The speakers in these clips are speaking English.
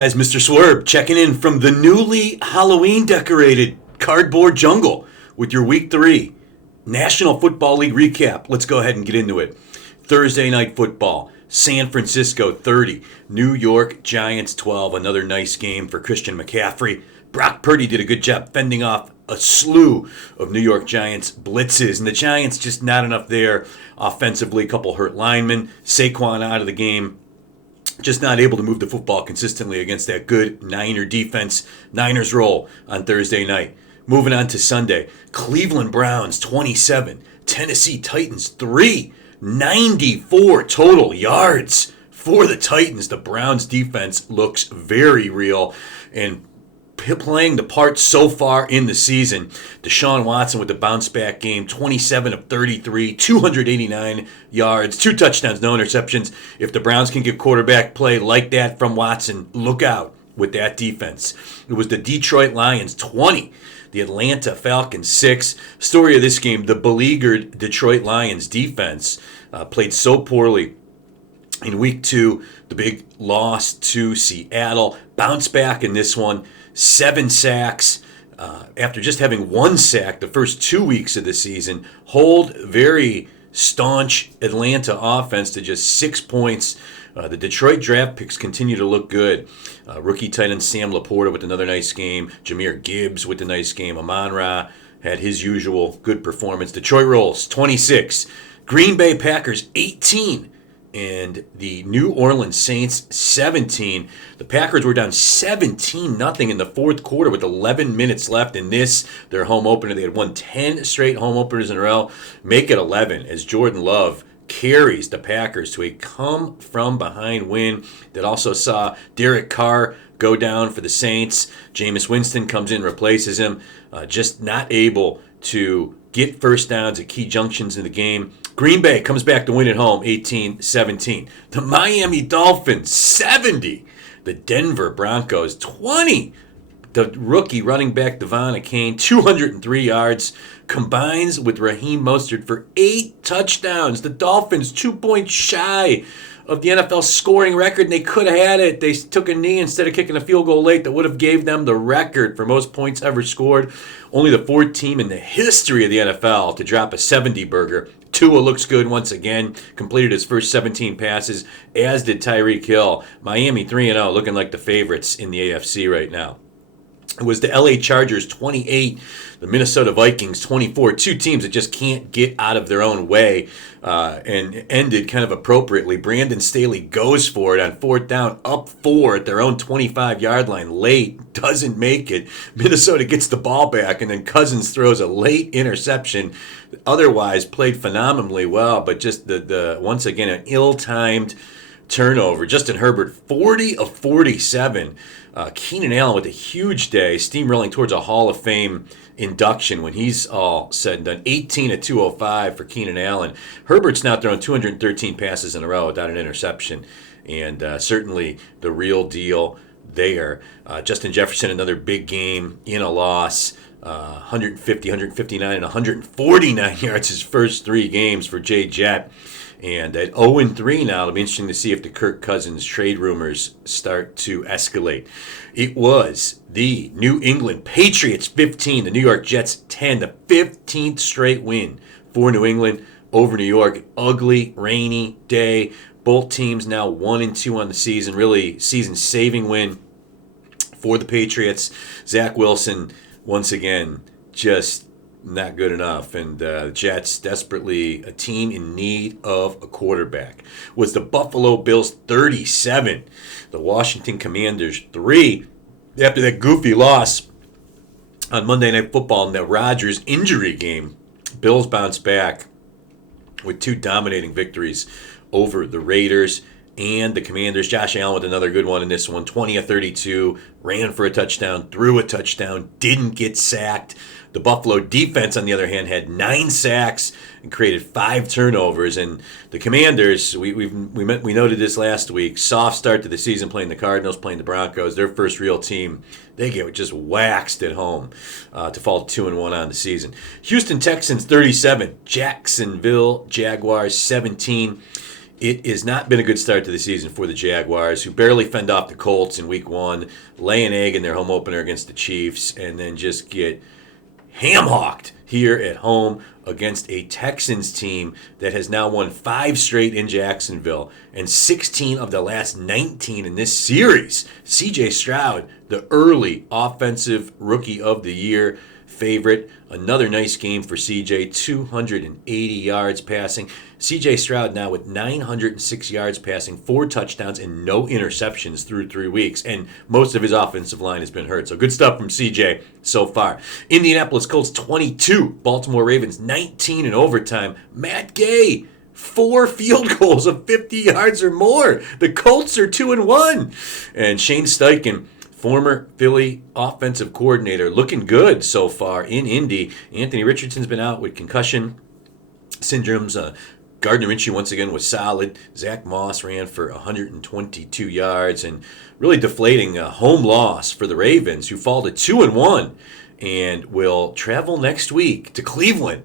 As Mr. Swerb checking in from the newly Halloween decorated cardboard jungle with your week 3 National Football League recap. Let's go ahead and get into it. Thursday night football, San Francisco 30, New York Giants 12. Another nice game for Christian McCaffrey. Brock Purdy did a good job fending off a slew of New York Giants blitzes, and the Giants just not enough there offensively. A couple hurt linemen, Saquon out of the game. Just not able to move the football consistently against that good Niner defense. Niners roll on Thursday night. Moving on to Sunday. Cleveland Browns 27. Tennessee Titans 3. 94 total yards for the Titans. The Browns defense looks very real and playing the part so far in the season. Deshaun Watson with the bounce back game, 27 of 33, 289 yards, 2 touchdowns, no interceptions. If the Browns can get quarterback play like that from Watson, look out with that defense. It was the Detroit Lions 20, the Atlanta Falcons 6. Story of this game, the beleaguered Detroit Lions defense played so poorly in week 2, the big loss to Seattle. Bounce back in this one. 7 sacks after just having 1 sack the first 2 weeks of the season. Hold very staunch Atlanta offense to just 6 points. The Detroit draft picks continue to look good. Rookie tight end Sam Laporta with another nice game. Jahmyr Gibbs with a nice game. Amon-Ra had his usual good performance. Detroit rolls 26. Green Bay Packers 18. And the New Orleans Saints 17. The Packers were down 17-0 in the fourth quarter with 11 minutes left in their home opener. They had won 10 straight home openers in a row. Make it 11 as Jordan Love carries the Packers to a come-from-behind win that also saw Derek Carr go down for the Saints. Jameis Winston comes in, replaces him. Just not able to get first downs at key junctions in the game. Green Bay comes back to win at home, 18-17. The Miami Dolphins, 70. The Denver Broncos, 20. The rookie running back Devon Achane, 203 yards, combines with Raheem Mostert for 8 touchdowns. The Dolphins, 2 points shy of the NFL scoring record, and they could have had it. They took a knee instead of kicking a field goal late that would have gave them the record for most points ever scored. Only the 4th team in the history of the NFL to drop a 70 burger. Tua looks good once again, completed his first 17 passes, as did Tyreek Hill. Miami 3-0, looking like the favorites in the AFC right now. It was the LA Chargers 28, the Minnesota Vikings 24. 2 teams that just can't get out of their own way and ended kind of appropriately. Brandon Staley goes for it on 4th down, up 4 at their own 25-yard line. Late, doesn't make it. Minnesota gets the ball back, and then Cousins throws a late interception. Otherwise, played phenomenally well, but just the once again, an ill-timed turnover. Justin Herbert, 40 of 47. Keenan Allen with a huge day, steamrolling towards a Hall of Fame induction when he's all said and done. 18 of 205 for Keenan Allen. Herbert's now thrown 213 passes in a row without an interception, and certainly the real deal there. Justin Jefferson, another big game in a loss. 150, 159, and 149 yards his first 3 games for Jay Jett. And at 0-3 now, it'll be interesting to see if the Kirk Cousins trade rumors start to escalate. It was the New England Patriots 15, the New York Jets 10, the 15th straight win for New England over New York. Ugly, rainy day. Both teams now 1-2 on the season. Really season-saving win for the Patriots. Zach Wilson, once again, just not good enough, and the Jets desperately a team in need of a quarterback. Was the Buffalo Bills 37, the Washington Commanders 3, after that goofy loss on Monday Night Football in the Rodgers injury game. Bills bounced back with 2 dominating victories over the Raiders and the Commanders. Josh Allen with another good one in this one, 20 of 32, ran for a touchdown, threw a touchdown, didn't get sacked. The Buffalo defense, on the other hand, had 9 sacks and created 5 turnovers. And the Commanders, we noted this last week, soft start to the season playing the Cardinals, playing the Broncos, their first real team. They get just waxed at home to fall 2-1 on the season. Houston Texans 37, Jacksonville Jaguars 17. It has not been a good start to the season for the Jaguars, who barely fend off the Colts in week 1, lay an egg in their home opener against the Chiefs, and then just get ham-hawked here at home against a Texans team that has now won 5 straight in Jacksonville and 16 of the last 19 in this series. C.J. Stroud, the early offensive rookie of the year favorite. Another nice game for C.J., 280 yards passing. C.J. Stroud now with 906 yards passing, 4 touchdowns, and no interceptions through 3 weeks. And most of his offensive line has been hurt. So good stuff from C.J. so far. Indianapolis Colts 22, Baltimore Ravens 19 in overtime. Matt Gay, 4 field goals of 50 yards or more. The Colts are 2-1. And Shane Steichen, former Philly offensive coordinator, looking good so far in Indy. Anthony Richardson's been out with concussion syndromes. Gardner Minshew once again was solid. Zach Moss ran for 122 yards, and really deflating a home loss for the Ravens, who fall to 2-1 and will travel next week to Cleveland.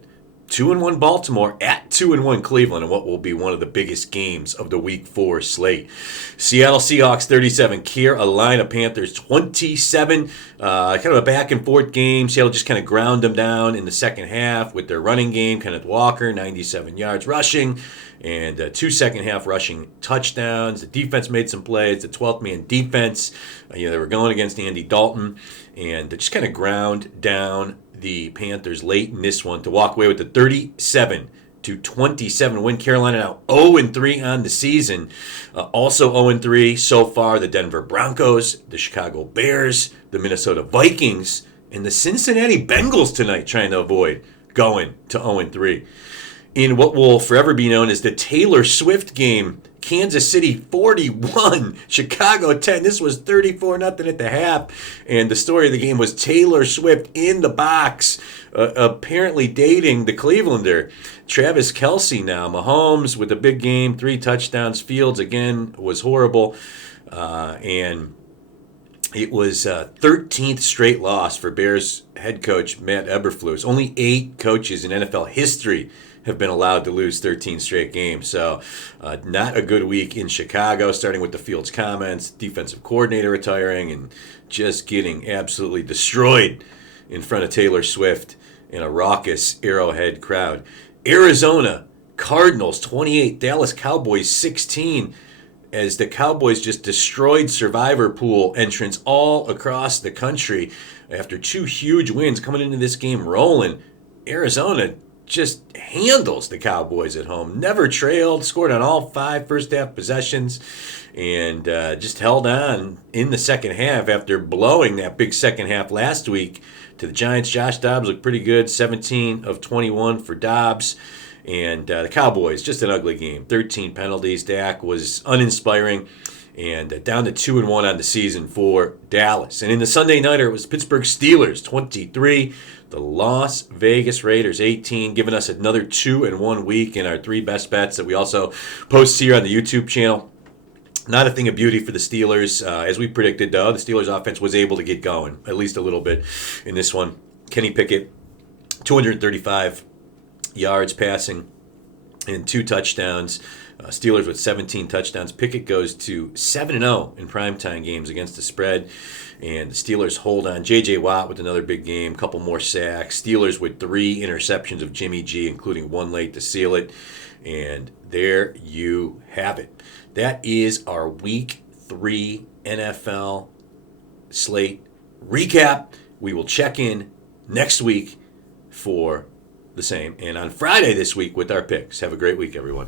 2-1 Baltimore at 2-1 Cleveland, and what will be one of the biggest games of the Week 4 slate. Seattle Seahawks 37, Carolina Panthers 27. Kind of a back and forth game. Seattle just kind of ground them down in the second half with their running game. Kenneth Walker, 97 yards rushing, and 2 second half rushing touchdowns. The defense made some plays. The 12th man defense, they were going against Andy Dalton, and just kind of ground down the Panthers late in this one to walk away with the 37-27 win. Carolina now 0-3 on the season. Also 0-3 so far, the Denver Broncos, the Chicago Bears, the Minnesota Vikings, and the Cincinnati Bengals tonight, trying to avoid going to 0-3. In what will forever be known as the Taylor Swift game, Kansas City 41, Chicago 10. This was 34-0 at the half. And the story of the game was Taylor Swift in the box, apparently dating the Clevelander. Travis Kelce now. Mahomes with a big game, 3 touchdowns. Fields, again, was horrible. And it was 13th straight loss for Bears head coach Matt Eberflus. Only 8 coaches in NFL history have been allowed to lose 13 straight games. So not a good week in Chicago, starting with the Fields comments, defensive coordinator retiring, and just getting absolutely destroyed in front of Taylor Swift in a raucous Arrowhead crowd. Arizona Cardinals 28, Dallas Cowboys 16, as the Cowboys just destroyed survivor pool entrants all across the country after 2 huge wins coming into this game rolling. Arizona just handles the Cowboys at home. Never trailed, scored on all 5 first half possessions, and just held on in the second half after blowing that big second half last week to the Giants. Josh Dobbs looked pretty good, 17 of 21 for Dobbs. And the Cowboys, just an ugly game. 13 penalties. Dak was uninspiring. And down to 2-1 on the season for Dallas. And in the Sunday nighter, it was Pittsburgh Steelers 23, the Las Vegas Raiders 18, giving us another 2-1 week in our 3 best bets that we also post here on the YouTube channel. Not a thing of beauty for the Steelers. As we predicted, though, the Steelers offense was able to get going, at least a little bit in this one. Kenny Pickett, 235 yards passing and 2 touchdowns. Steelers with 17 touchdowns. Pickett goes to 7-0 in primetime games against the spread. And the Steelers hold on. J.J. Watt with another big game, couple more sacks. Steelers with 3 interceptions of Jimmy G, including 1 late to seal it. And there you have it. That is our Week 3 NFL slate recap. We will check in next week for the same. And on Friday this week with our picks. Have a great week, everyone.